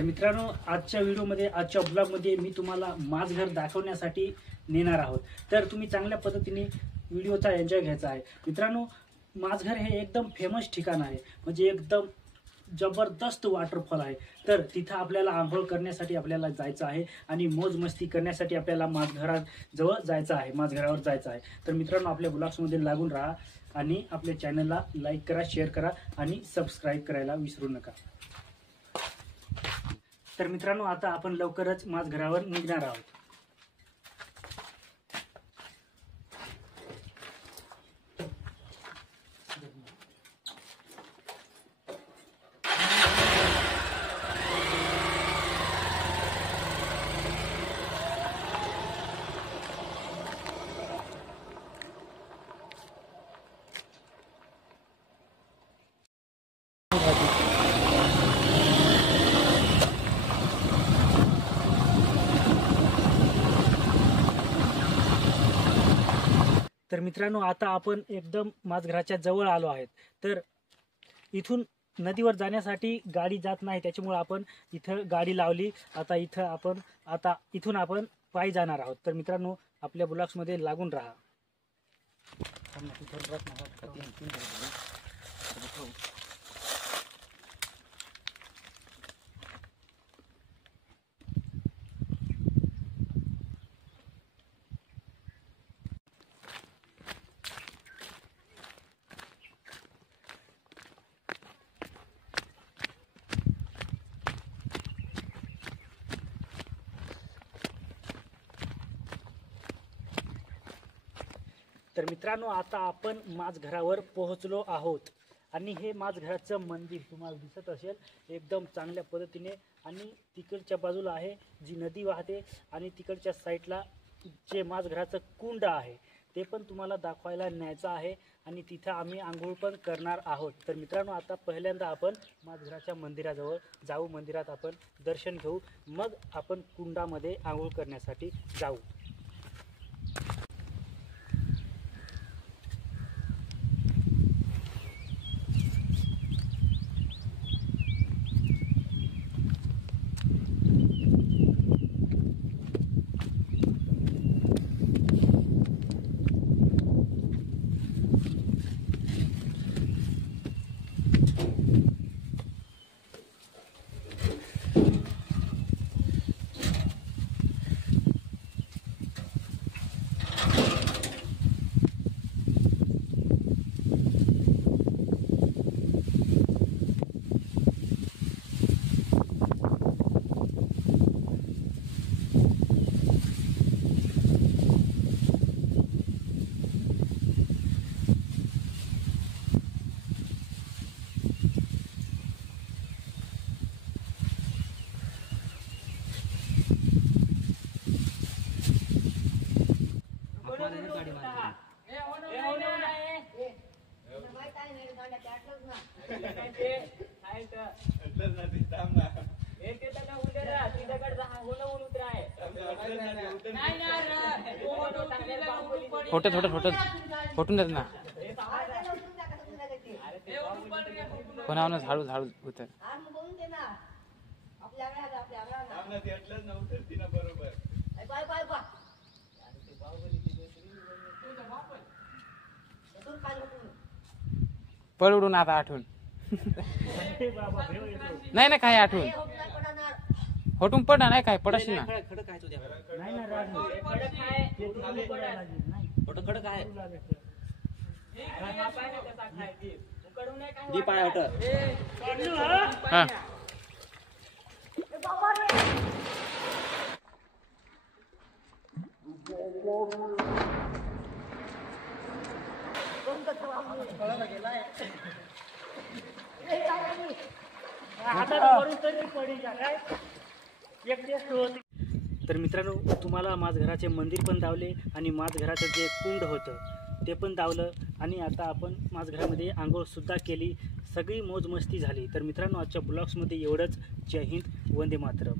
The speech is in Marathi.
तर मित्रांनो, आजच्या व्हिडिओमध्ये, आजच्या ब्लॉगमध्ये मी तुम्हाला माझघर दाखवण्यासाठी नेणार आहोत। तर तुम्ही चांगल्या पद्धतीने व्हिडिओचा एन्जॉय घ्यायचा आहे। मित्रांनो, माझघर हे एकदम फेमस ठिकाण आहे, म्हणजे एकदम जबरदस्त वॉटरफॉल आहे। तर तिथं आपल्याला आंघोळ करण्यासाठी आपल्याला जायचं आहे आणि मौज मस्ती करण्यासाठी आपल्याला माझघराजवळ जायचं आहे, माझघरावर जायचं आहे। तर मित्रांनो, आपल्या ब्लॉग्समध्ये लागून राहा आणि आपल्या चॅनलला लाईक करा, शेअर करा आणि सबस्क्राईब करायला विसरू नका। तर मित्रांनो, आता आपण लवकरच माझघरावर निघणार आहोत। तर मित्रांनो, आता आपण एकदम माझघराच्या जवळ आलो आहेत। तर इथून नदीवर जाण्यासाठी गाडी जात नाही, त्याच्यामुळे आपण इथं गाडी लावली। आता इथून आपण पायी जाणार आहोत। तर मित्रांनो, आपल्या ब्लॉग्समध्ये लागून राहा। तर मित्रांनो, आता आपण माझघरावर पोहोचलो आहोत आणि हे माझघराचं मंदिर तुम्हाला दिसत असेल एकदम चांगल्या पद्धतीने। आणि तिकडच्या बाजूला आहे जी नदी वाहते आणि तिकडच्या साईडला जे माझघराचं कुंड आहे ते पण तुम्हाला दाखवायला न्यायचं आहे आणि तिथं आम्ही आंघोळ पण करणार आहोत। तर मित्रांनो, आता पहिल्यांदा आपण माझघराच्या मंदिराजवळ जाऊ, मंदिरात आपण दर्शन घेऊ, मग आपण कुंडामध्ये आंघोळ करण्यासाठी जाऊ। फोटून देत ना कोणावर झाडू होत। पळ उडून आता आठवून नाही ना काय आठवून होटून पडा नाही काय पडशी ना तर मित्रांनो, तुम्हाला माझघराचे मंदिर पण दावले आणि माझघराचं जे कुंड होतं ते पण दावलं आणि आता आपण माझघरामध्ये आंघोळ सुद्धा केली, सगळी मौज मस्ती झाली। तर मित्रांनो, आजच्या ब्लॉग्समध्ये एवढंच। जय हिंद, वंदे मातरम।